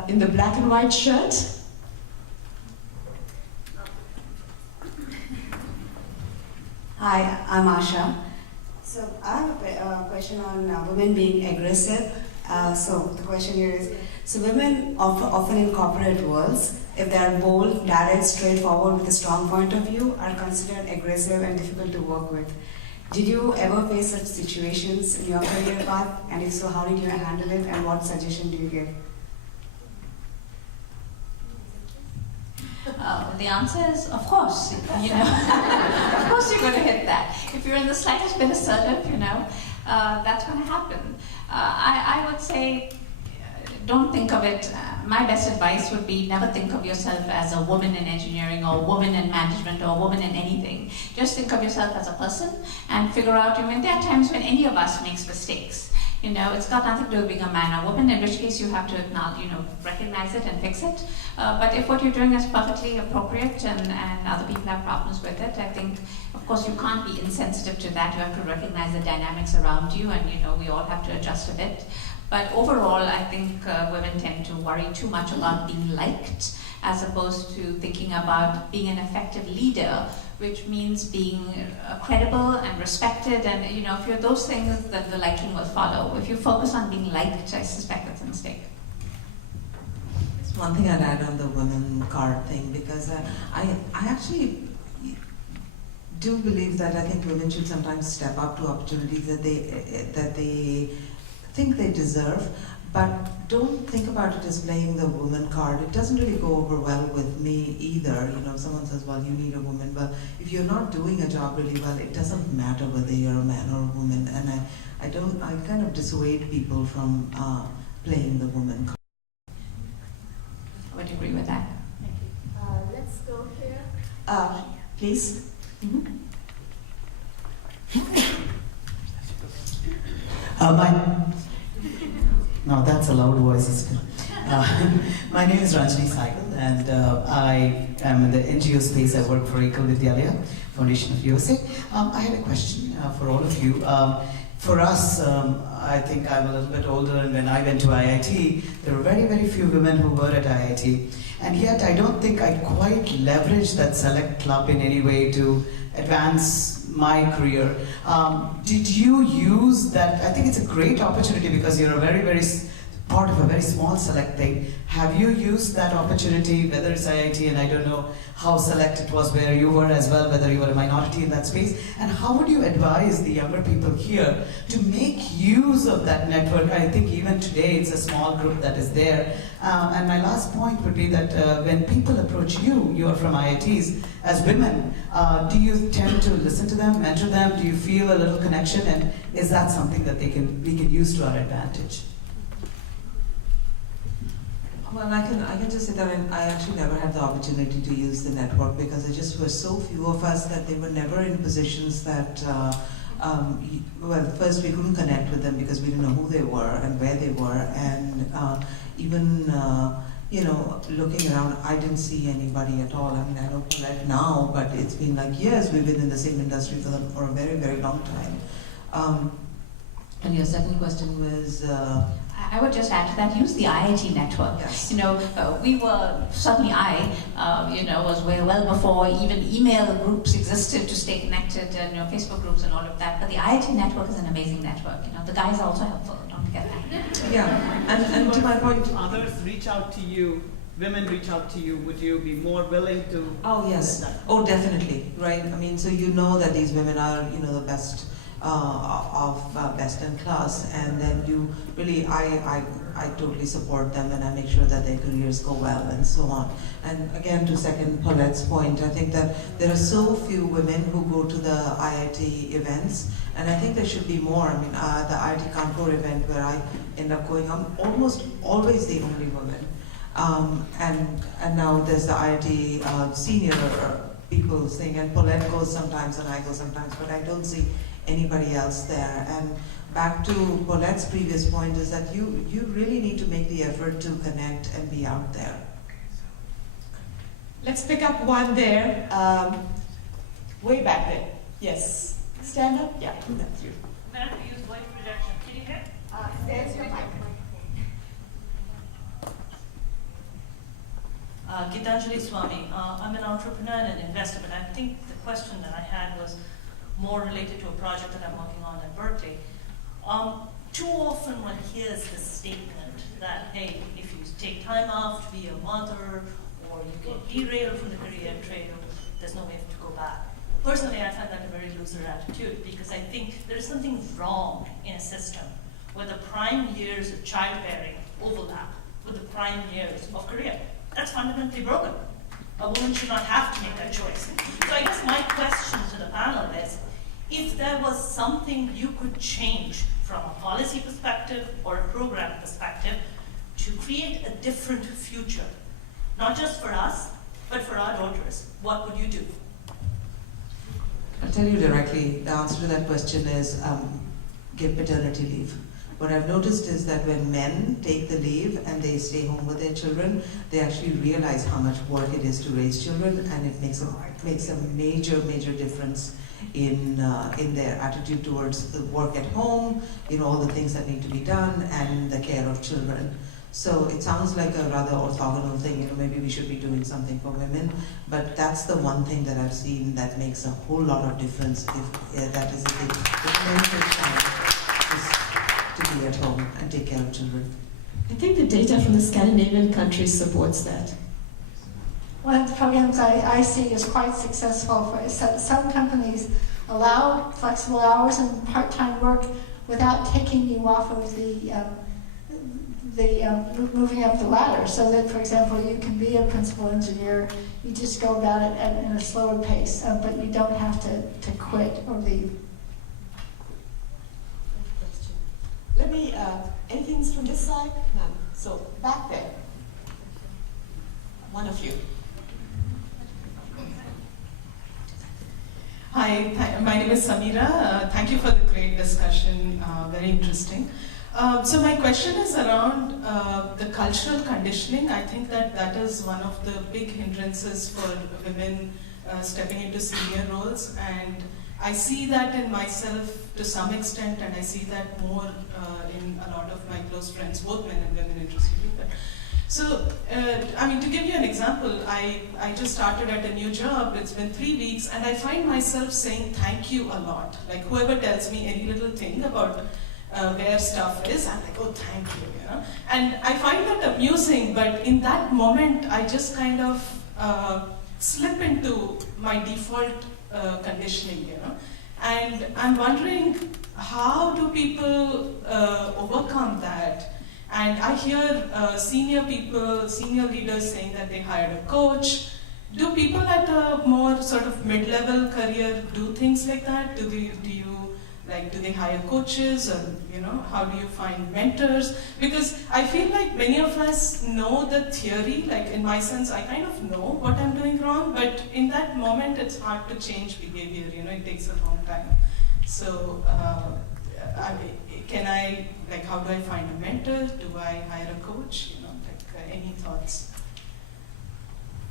In the black and white shirt. Hi, I'm Asha. So I have a question on women being aggressive. So the question here is, so women often in corporate worlds, if they are bold, direct, straightforward with a strong point of view, are considered aggressive and difficult to work with. Did you ever face such situations in your career path? And if so, how did you handle it, and what suggestion do you give? The answer is, of course, you know. Of course you're going to hit that. If you're in the slightest bit assertive, you know, that's going to happen. I would say, don't think of it, my best advice would be never think of yourself as a woman in engineering or a woman in management or a woman in anything. Just think of yourself as a person and figure out, I mean, there are times when any of us makes mistakes. You know, it's got nothing to do with being a man or woman, in which case you have to acknowledge, you know, recognize it and fix it. But if what you're doing is perfectly appropriate and other people have problems with it, I think, of course, you can't be insensitive to that. You have to recognize the dynamics around you, and, you know, we all have to adjust a bit. But overall, I think women tend to worry too much about being liked, as opposed to thinking about being an effective leader, which means being credible and respected. And, you know, if you're those things, then the liking will follow. If you focus on being liked, I suspect that's a mistake. There's one thing I'd add on the women card thing, because I actually do believe that I think women should sometimes step up to opportunities that they think they deserve, but don't think about it as playing the woman card. It doesn't really go over well with me either. You know, someone says, well, you need a woman. Well, if you're not doing a job really well, it doesn't matter whether you're a man or a woman. And I kind of dissuade people from playing the woman card. I would agree with that. Thank you. Let's go here. Please. Mm-hmm. No, that's a loud voice. My name is Ranjini Saigal, and I am in the NGO space. I work for Ekal Vidyalaya, Foundation of USA. I had a question for all of you. For us, I think I'm a little bit older, and when I went to IIT, there were very, very few women who were at IIT. And yet, I don't think I quite leveraged that select club in any way to advance my career. Did you use that? I think it's a great opportunity because you're a very, very part of a very small select thing. Have you used that opportunity, whether it's IIT, and I don't know how select it was where you were as well, whether you were a minority in that space, and how would you advise the younger people here to make use of that network? I think even today it's a small group that is there. And my last point would be that when people approach you, you are from IITs, as women, do you tend to listen to them, mentor them? Do you feel a little connection? And is that something that we can use to our advantage? Well, I can just say that I actually never had the opportunity to use the network because there just were so few of us that they were never in positions that well, first we couldn't connect with them because we didn't know who they were and where they were, and even looking around, I didn't see anybody at all. I mean, I know Paulette now, but it's been like years we've been in the same industry for a very, very long time. And your second question was. I would just add to that, use the IIT network. Yes. We were, certainly I, was way well before even email groups existed to stay connected, and Facebook groups and all of that. But the IIT network is an amazing network. The guys are also helpful, don't forget that. Yeah, and to my point, others reach out to you, women reach out to you, would you be more willing to? Oh yes, oh definitely, right? I mean, so you know that these women are, the best best in class, and then you really, I totally support them, and I make sure that their careers go well and so on. And again, to second Paulette's point, I think that there are so few women who go to the IIT events, and I think there should be more. I mean, the IIT Kanpur event where I end up going, I'm almost always the only woman. And now there's the IIT senior people thing, and Paulette goes sometimes and I go sometimes, but I don't see anybody else there. And back to Paulette's previous point is that you really need to make the effort to connect and be out there. Let's pick up one there, way back there. Yes. Stand up? Yeah, that's you. I'm going to have to use voice projection. Can you hear? There's your mic. Gitanjali Swami. I'm an entrepreneur and an investor, but I think the question that I had was more related to a project that I'm working on at Berkeley. Too often one hears this statement that, hey, if you take time off to be a mother, or you get derailed from the career trail, there's no way to go back. Personally, I find that a very loser attitude, because I think there is something wrong in a system where the prime years of childbearing overlap with the prime years of career. That's fundamentally broken. A woman should not have to make that choice. So I guess my question to the panel is, if there was something you could change from a policy perspective or a program perspective to create a different future, not just for us, but for our daughters, what would you do? I'll tell you directly, the answer to that question is give paternity leave. What I've noticed is that when men take the leave and they stay home with their children, they actually realize how much work it is to raise children, and it makes a major difference in their attitude towards the work at home, all the things that need to be done, and the care of children. So it sounds like a rather orthogonal thing, maybe we should be doing something for women, but that's the one thing that I've seen that makes a whole lot of difference if that is the thing. To be at home and take care of children. I think the data from the Scandinavian countries supports that. One of the programs I see is quite successful. Some companies allow flexible hours and part-time work without taking you off of the moving up the ladder, so that, for example, you can be a principal engineer, you just go about it in a slower pace, but you don't have to quit or leave. Let me, anything from this side? None. So, back there. One of you. Hi, my name is Samira. Thank you for the great discussion, very interesting. So my question is around the cultural conditioning. I think that is one of the big hindrances for women stepping into senior roles, and I see that in myself to some extent, and I see that more in a lot of my close friends, both men and women, interestingly. So, to give you an example, I just started at a new job. It's been 3 weeks, and I find myself saying thank you a lot. Like, whoever tells me any little thing about where stuff is, I'm like, oh, thank you, And I find that amusing, but in that moment, I just kind of slip into my default conditioning, And I'm wondering, how do people overcome that? And I hear senior leaders saying that they hired a coach. Do people at a more sort of mid-level career do things like that? Do they hire coaches, or how do you find mentors? Because I feel like many of us know the theory, like in my sense, I kind of know what I'm doing wrong, but in that moment it's hard to change behavior, it takes a long time. So, how do I find a mentor? Do I hire a coach? Any thoughts?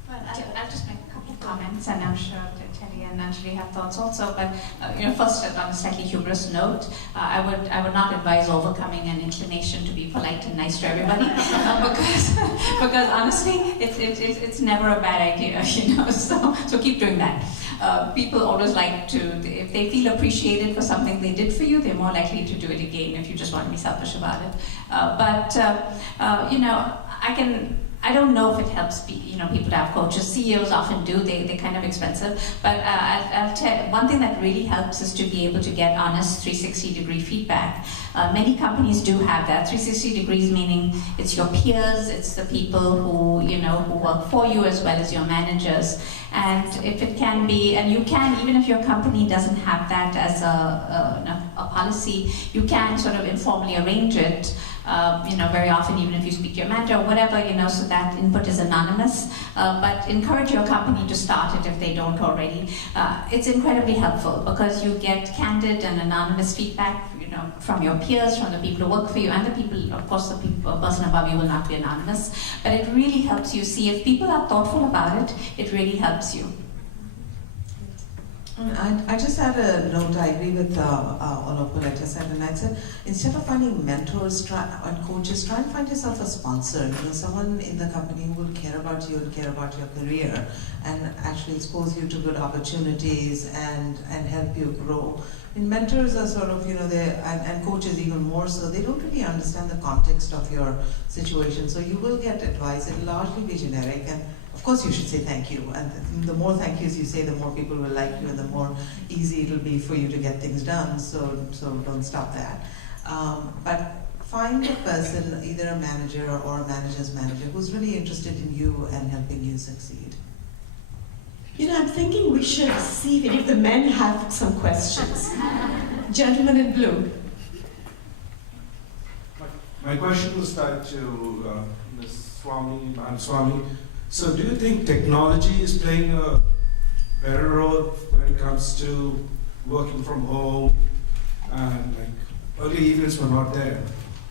Well, I'll just make a couple of comments, and I'm sure that Telly and Anjali have thoughts also. But first, on a slightly humorous note, I would not advise overcoming an inclination to be polite and nice to everybody, because honestly, it's never a bad idea, So keep doing that. People always like to, if they feel appreciated for something they did for you, they're more likely to do it again if you just want to be selfish about it. I don't know if it helps people to have coaches. CEOs often do, they're kind of expensive. But I'll tell you, one thing that really helps is to be able to get honest 360-degree feedback. Many companies do have that. 360 degrees meaning it's your peers, it's the people who work for you as well as your managers. And if it can be, and you can, even if your company doesn't have that as a policy, you can sort of informally arrange it. Very often, even if you speak to your manager or whatever, so that input is anonymous. But encourage your company to start it if they don't already. It's incredibly helpful because you get candid and anonymous feedback, from your peers, from the people who work for you, and the people, of course, the person above you will not be anonymous. But it really helps you see if people are thoughtful about it. It really helps you. I just had a note. I agree with all of what Coletta said, and I said instead of finding mentors and coaches, try and find yourself a sponsor. Someone in the company who will care about you and care about your career, and actually expose you to good opportunities and help you grow. And mentors are sort of, and coaches even more so. They don't really understand the context of your situation, so you will get advice. It'll largely be generic, and of course you should say thank you, and the more thank yous you say, the more people will like you and the more easy it'll be for you to get things done, so don't stop that. But find a person, either a manager or a manager's manager, who's really interested in you and helping you succeed. I'm thinking we should see if any of the men have some questions. Gentleman in blue. My question was tied to Ms. Swami. So do you think technology is playing a better role when it comes to working from home? And early evenings were not there.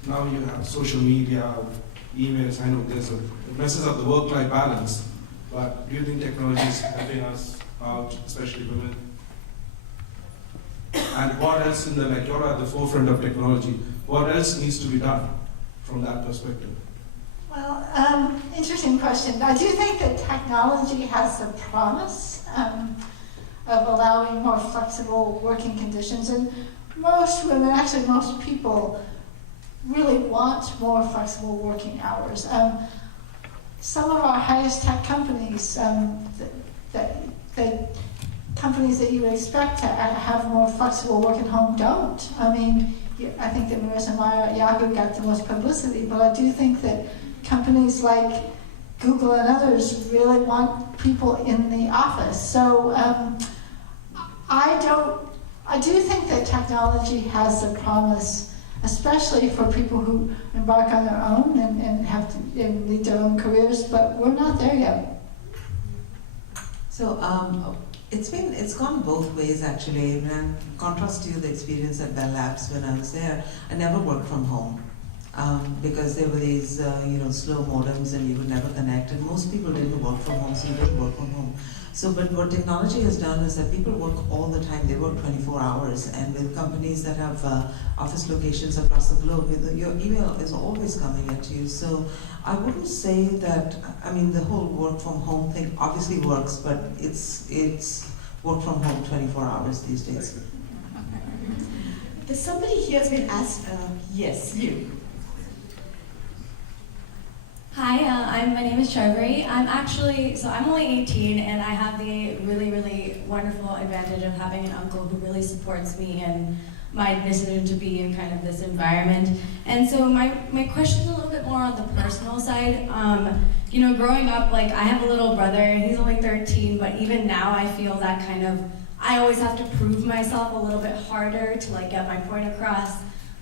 Now you have social media, emails. I know it messes up the work-life balance. But do you think technology is helping us out, especially women? And what else you're at the forefront of technology, what else needs to be done from that perspective? Well, interesting question. I do think that technology has the promise of allowing more flexible working conditions, and most women, actually most people, really want more flexible working hours. Some of our highest tech companies, companies that you would expect to have more flexible work at home don't. I mean, I think that Marissa Mayer at Yahoo got the most publicity, but I do think that companies like Google and others really want people in the office. So I do think that technology has the promise, especially for people who embark on their own and have to lead their own careers, but we're not there yet. So it's gone both ways actually. In contrast to the experience at Bell Labs when I was there, I never worked from home. Because there were these slow modems and you would never connect, and most people didn't work from home, so you didn't work from home. But what technology has done is that people work all the time. They work 24 hours, and with companies that have office locations across the globe, your email is always coming at you. So I wouldn't say that, the whole work from home thing obviously works, but it's work from home 24 hours these days. There's somebody here has been asked, yes, you. Hi, my name is Charvery. I'm only 18, and I have the really, really wonderful advantage of having an uncle who really supports me in my decision to be in kind of this environment. And so my question is a little bit more on the personal side. Growing up, I have a little brother, and he's only 13, but even now I feel that I always have to prove myself a little bit harder to get my point across.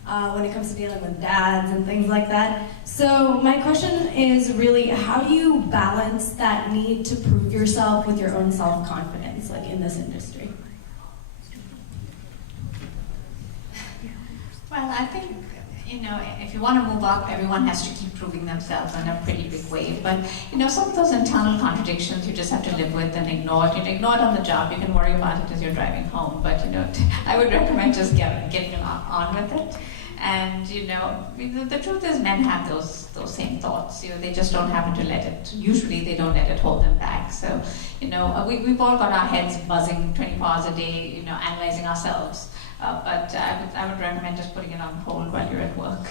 When it comes to dealing with dads and things like that. So my question is really, how do you balance that need to prove yourself with your own self-confidence, in this industry? Well, I think, if you want to move up, everyone has to keep proving themselves in a pretty big way. But, some of those internal contradictions you just have to live with and ignore it. Ignore it on the job. You can worry about it as you're driving home. But, I would recommend just getting on with it. And, the truth is men have those same thoughts. They just don't happen to usually they don't let it hold them back. So, we've all got our heads buzzing 24 hours a day, analyzing ourselves. But I would recommend just putting it on hold while you're at work.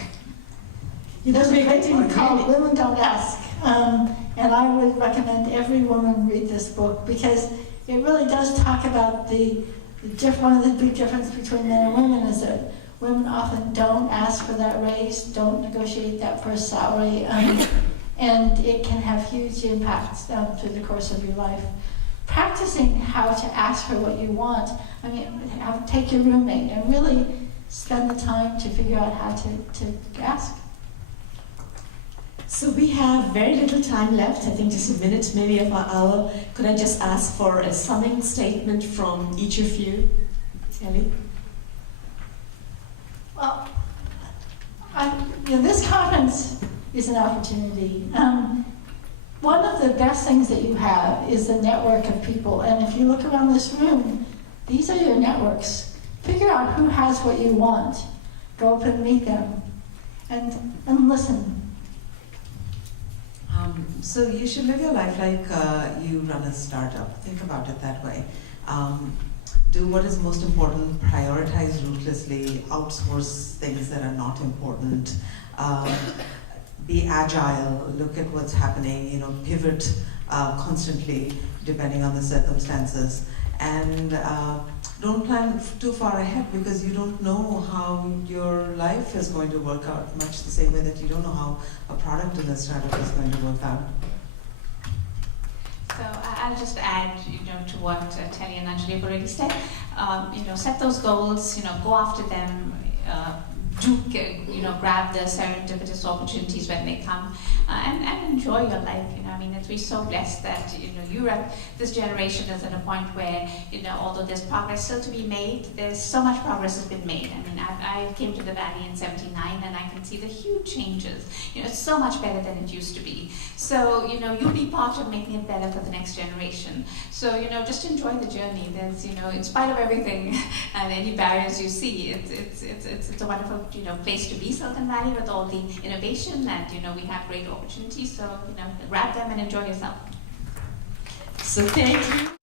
There's a great thing called Women Don't Ask. And I would recommend every woman read this book because it really does talk about one of the big differences between men and women is that women often don't ask for that raise, don't negotiate that first salary, and it can have huge impacts through the course of your life. Practicing how to ask for what you want, take your roommate and really spend the time to figure out how to ask. So we have very little time left, I think just a minute maybe of our hour. Could I just ask for a summing statement from each of you? Ellie? Well, this conference is an opportunity. One of the best things that you have is the network of people, and if you look around this room, these are your networks. Figure out who has what you want. Go up and meet them, and listen. So you should live your life like you run a startup. Think about it that way. Do what is most important, prioritize ruthlessly, outsource things that are not important. Be agile, look at what's happening, pivot constantly depending on the circumstances. And don't plan too far ahead because you don't know how your life is going to work out, much the same way that you don't know how a product in a startup is going to work out. So I'll just add, to what Telly and Anjali have already said. Set those goals, go after them. Grab the serendipitous opportunities when they come, and enjoy your life. We're so blessed that this generation is at a point where although there's progress still to be made, there's so much progress has been made. I came to the Valley in '79, and I can see the huge changes. It's so much better than it used to be. So you'll be part of making it better for the next generation. So just enjoy the journey. There's in spite of everything and any barriers you see, it's a wonderful place to be, Silicon Valley, with all the innovation, and we have great opportunities. So grab them and enjoy yourself. So thank you.